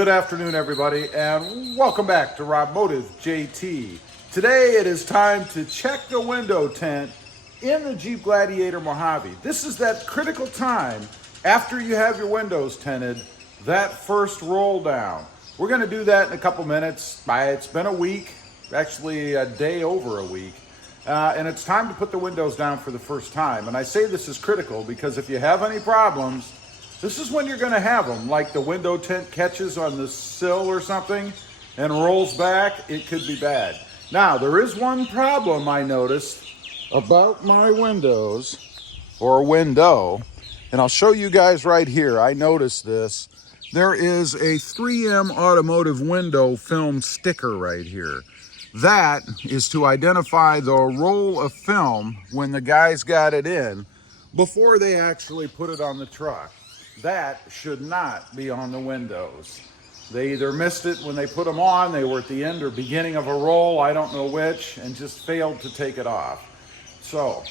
Good afternoon, everybody, and welcome back to Robmotive JT. Today it is time to check the window tint in the Jeep Gladiator Mojave. This is that critical time after you have your windows tinted, that first roll down. We're going to do that in a couple minutes. It's been a week, actually a day over a week, and it's time to put the windows down for the first time. And I say this is critical because if you have any problems, this is when you're going to have them, like the window tint catches on the sill or something and rolls back, it could be bad. Now, there is one problem I noticed about my windows, or window, and I'll show you guys right here. I noticed this. There is a 3M automotive window film sticker right here. That is to identify the roll of film when the guys got it in before they actually put it on the truck. That should not be on the windows. They either missed it when they put them on, they were at the end or beginning of a roll, I don't know which, and just failed to take it off. So,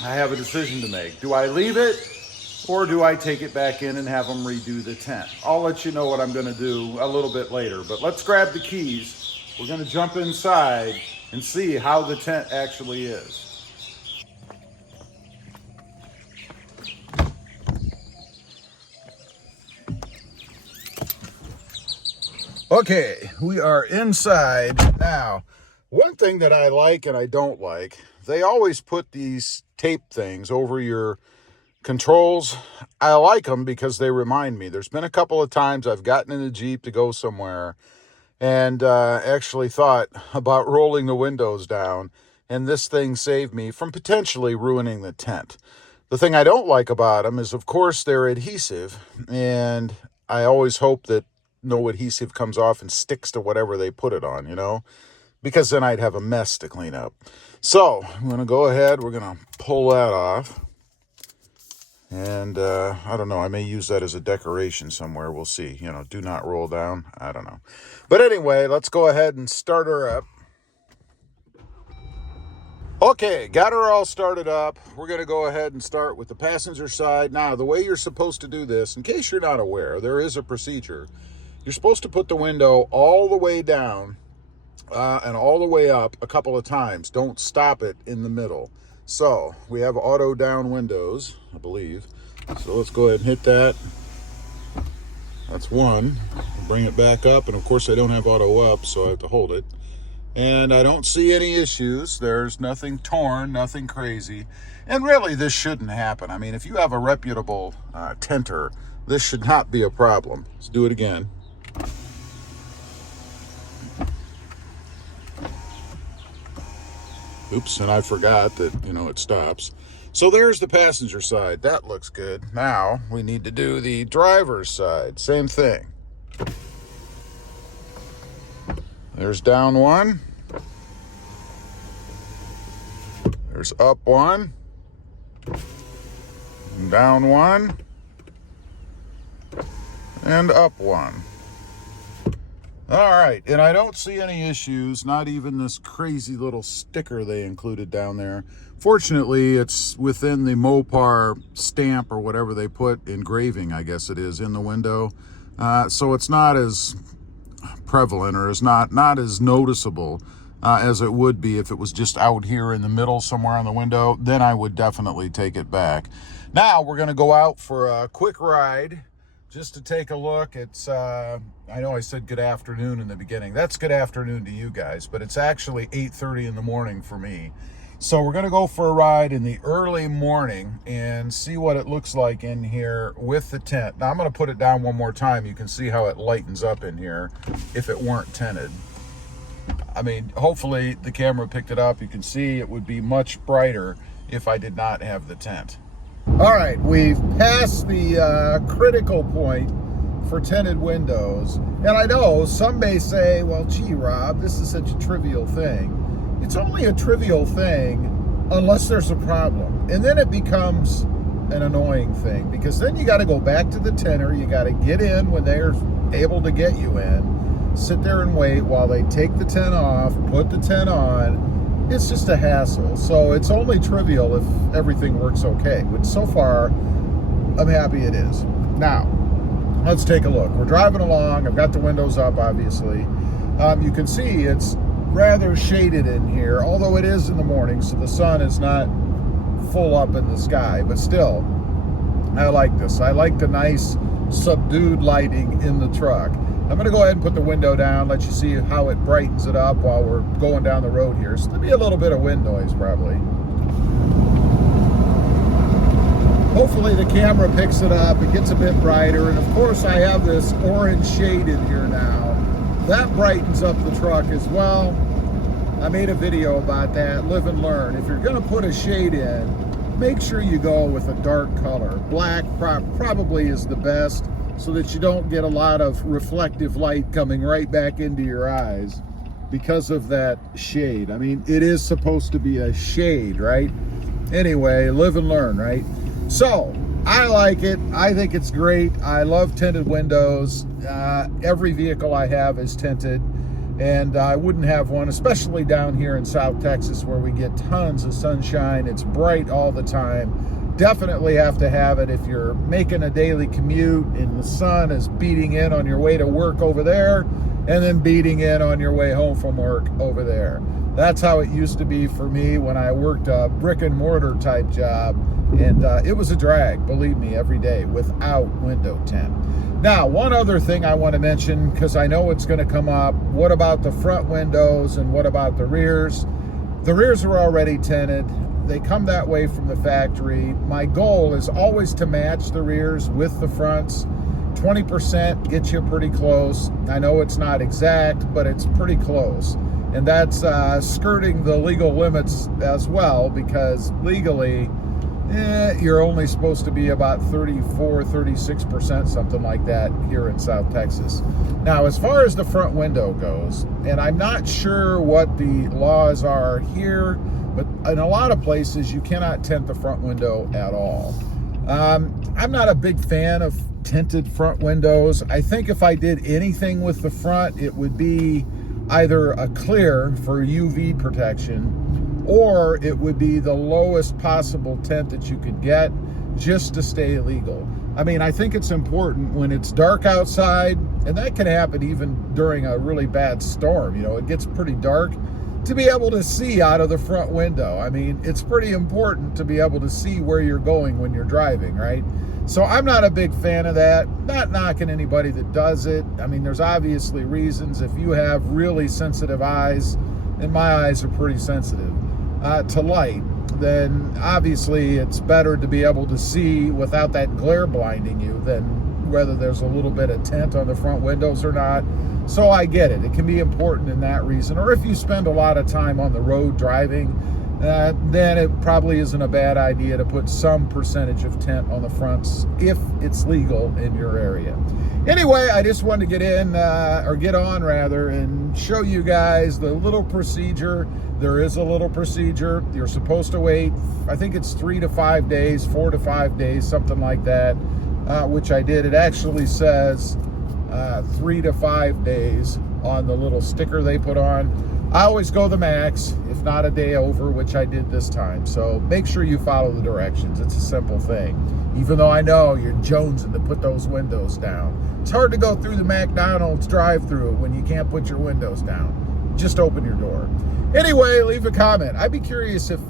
I have a decision to make. Do I leave it, or do I take it back in and have them redo the tint? I'll let you know what I'm gonna do a little bit later, but let's grab the keys. We're gonna jump inside and see how the tint actually is. Okay, we are inside now. One thing that I like and I don't like, they always put these tape things over your controls. I like them because they remind me. There's been a couple of times I've gotten in a Jeep to go somewhere and actually thought about rolling the windows down, and this thing saved me from potentially ruining the tint. The thing I don't like about them is, of course, they're adhesive, and I always hope that no adhesive comes off and sticks to whatever they put it on, you know, because then I'd have a mess to clean up. So I'm going to go ahead. We're going to pull that off. And I don't know. I may use that as a decoration somewhere. We'll see. You know, do not roll down. I don't know. But anyway, let's go ahead and start her up. Okay, got her all started up. We're going to go ahead and start with the passenger side. Now, the way you're supposed to do this, in case you're not aware, there is a procedure. You're supposed to put the window all the way down and all the way up a couple of times. Don't stop it in the middle. So we have auto down windows, I believe. So let's go ahead and hit that. That's one. Bring it back up. And of course I don't have auto up, so I have to hold it. And I don't see any issues. There's nothing torn, nothing crazy. And really this shouldn't happen. I mean, if you have a reputable tinter, this should not be a problem. Let's do it again. Oops, and I forgot that, you know, it stops. So there's the passenger side. That looks good. Now we need to do the driver's side. Same thing. There's down one. There's up one. Down one. And up one. All right, and I don't see any issues, not even this crazy little sticker they included down there. Fortunately, it's within the Mopar stamp or whatever they put, engraving, I guess it is, in the window. So it's not as prevalent or is not as noticeable as it would be if it was just out here in the middle somewhere on the window. Then I would definitely take it back. Now we're going to go out for a quick ride. Just to take a look. It's, I know I said good afternoon in the beginning. That's good afternoon to you guys, but it's actually 8:30 in the morning for me. So we're going to go for a ride in the early morning and see what it looks like in here with the tint. Now I'm going to put it down one more time. You can see how it lightens up in here if it weren't tinted. I mean, hopefully the camera picked it up. You can see it would be much brighter if I did not have the tint. All right, we've passed the critical point for tinted windows. And I know some may say, well, gee, Rob, this is such a trivial thing. It's only a trivial thing unless there's a problem. And then it becomes an annoying thing because then you got to go back to the tinter. You got to get in when they're able to get you in, sit there and wait while they take the tint off, put the tint on. It's just a hassle. So it's only trivial if everything works okay, which so far I'm happy it is. Now, let's take a look. We're driving along. I've got the windows up, obviously. You can see it's rather shaded in here, although it is in the morning, so the sun is not full up in the sky, but still, I like this. I like the nice subdued lighting in the truck. I'm going to go ahead and put the window down, let you see how it brightens it up while we're going down the road here. So there'll be a little bit of wind noise probably. Hopefully the camera picks it up, it gets a bit brighter, and of course I have this orange shade in here now. That brightens up the truck as well. I made a video about that, live and learn. If you're gonna put a shade in, make sure you go with a dark color. Black probably is the best, so that you don't get a lot of reflective light coming right back into your eyes because of that shade. I mean, it is supposed to be a shade, right? Anyway, live and learn, right? So, I like it. I think it's great. I love tinted windows. Every vehicle I have is tinted, and I wouldn't have one, especially down here in South Texas where we get tons of sunshine. It's bright all the time. Definitely have to have it if you're making a daily commute and the sun is beating in on your way to work over there and then beating in on your way home from work over there. That's how it used to be for me when I worked a brick and mortar type job, and it was a drag, believe me, every day without window tint. Now, one other thing I want to mention, because I know it's going to come up, what about the front windows and what about the rears? The rears are already tinted. They come that way from the factory. My goal is always to match the rears with the fronts. 20% gets you pretty close. I know it's not exact, but it's pretty close. And that's skirting the legal limits as well, because legally, you're only supposed to be about 34, 36%, something like that here in South Texas. Now, as far as the front window goes, and I'm not sure what the laws are here, but in a lot of places, you cannot tint the front window at all. I'm not a big fan of tinted front windows. I think if I did anything with the front, it would be either a clear for UV protection, or it would be the lowest possible tint that you could get just to stay legal. I mean, I think it's important when it's dark outside, and that can happen even during a really bad storm. You know, it gets pretty dark, to be able to see out of the front window. I mean, it's pretty important to be able to see where you're going when you're driving, right? So I'm not a big fan of that. Not knocking anybody that does it. I mean, there's obviously reasons. If you have really sensitive eyes, and my eyes are pretty sensitive to light, then obviously it's better to be able to see without that glare blinding you than whether there's a little bit of tint on the front windows or not. So I get it. It can be important in that reason. Or if you spend a lot of time on the road driving, then it probably isn't a bad idea to put some percentage of tint on the fronts if it's legal in your area. Anyway, I just wanted to get on and show you guys the little procedure. There is a little procedure. You're supposed to wait, I think it's 3 to 5 days, 4 to 5 days, something like that, which I did. It actually says 3 to 5 days on the little sticker they put on. I always go the max, if not a day over, which I did this time. So make sure you follow the directions. It's a simple thing. Even though I know you're jonesing to put those windows down. It's hard to go through the McDonald's drive-thru when you can't put your windows down. Just open your door. Anyway, leave a comment. I'd be curious if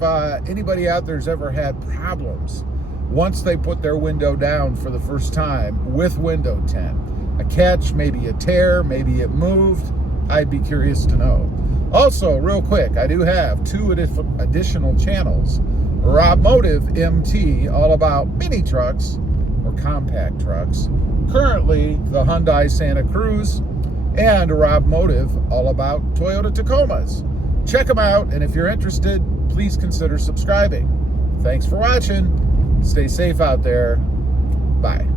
anybody out there's ever had problems once they put their window down for the first time with window tint. A catch, maybe a tear, maybe it moved. I'd be curious to know. Also, real quick, I do have 2 additional channels. Rob Motive MT, all about mini trucks or compact trucks. Currently, the Hyundai Santa Cruz, and Rob Motive, all about Toyota Tacomas. Check them out, and if you're interested, please consider subscribing. Thanks for watching. Stay safe out there. Bye.